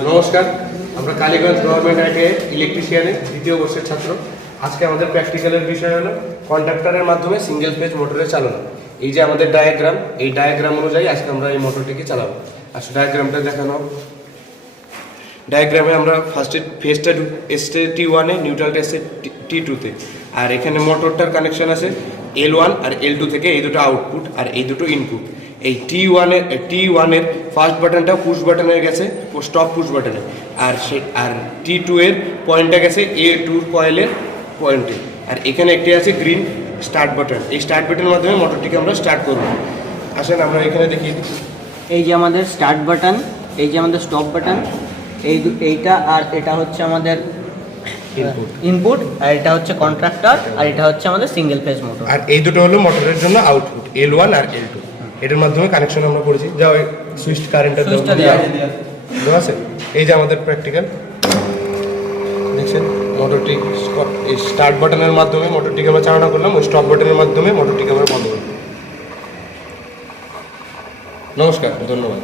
নমস্কার, আমরা Kaliganj government ITI ইলেকট্রিশিয়ানের দ্বিতীয় বর্ষের ছাত্র। আজকে আমাদের প্র্যাকটিক্যালের বিষয় হলো কন্ডাক্টরের মাধ্যমে সিঙ্গেল ফেজ মোটরের চালনা। এই যে আমাদের ডায়াগ্রাম, এই ডায়াগ্রাম অনুযায়ী আজকে আমরা এই মোটরটিকে চালাবো। আসলে ডায়াগ্রামটা দেখানো, ডায়াগ্রামে আমরা ফার্স্টে ফেজটা এসছে T1-এ, নিউট্রালটা এসছে T2-তে। আর এখানে মোটরটার কানেকশন আছে L1 আর L2 থেকে, এই দুটো আউটপুট আর এই দুটো ইনপুট। এই T1-এর ফার্স্ট বাটনটা পুশ বাটনে গেছে, স্টপ পুশ বাটনে। আর T2 এর পয়েন্টটা গেছে A2 কয়েলের পয়েন্টে। আর এখানে একটি আছে গ্রিন স্টার্ট বাটন। এই স্টার্ট বাটনের মাধ্যমে মোটরটিকে আমরা স্টার্ট করব। আসেন আমরা এখানে দেখি। এই যে আমাদের স্টার্ট বাটন, এই যে আমাদের স্টপ বাটন, এইটা আর এটা হচ্ছে আমাদের ইনপুট, আর এটা হচ্ছে কন্ট্রাক্টর, আর এটা হচ্ছে আমাদের সিঙ্গেল ফেজ মোটর। আর এই দুটো হলো মোটরের জন্য আউটপুট, L1 আর L2। এটার মাধ্যমে কানেকশন আমরা করেছি। যাও সুইচ কারেন্টটা দেওয়া আছে। এই যে আমাদের প্র্যাকটিক্যাল দেখছেন, মোটরটি স্টার্ট বাটনের মাধ্যমে মোটরটিকে আমরা চালনা করলাম, ওই স্টপ বাটনের মাধ্যমে মোটরটিকে আমরা বন্ধ করলাম। নমস্কার, ধন্যবাদ।